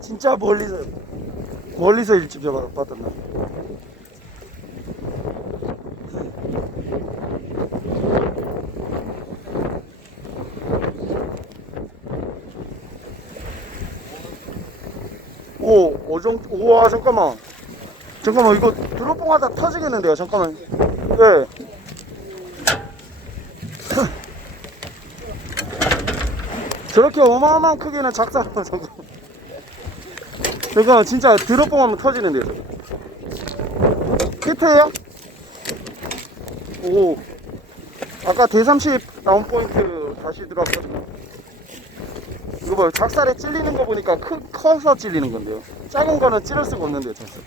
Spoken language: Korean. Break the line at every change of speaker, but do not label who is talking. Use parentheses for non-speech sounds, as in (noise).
진짜 멀리서 멀리서 일찍 잡아봤던 날. 오, 어정, 우와, 잠깐만. 잠깐만, 이거 드롭봉 하다 터지겠는데요, 잠깐만. 네. (laughs) 저렇게 어마어마한 크기는 작사로 저거. 저거 진짜 드롭봉 하면 터지는데요. 히트예요 오. 아까 대삼십 다운 포인트 다시 들어왔거든요. 봐요. 작살에 찔리는 거 보니까 크, 커서 찔리는 건데요. 작은 거는 찌를 수가 없는데요, 작살.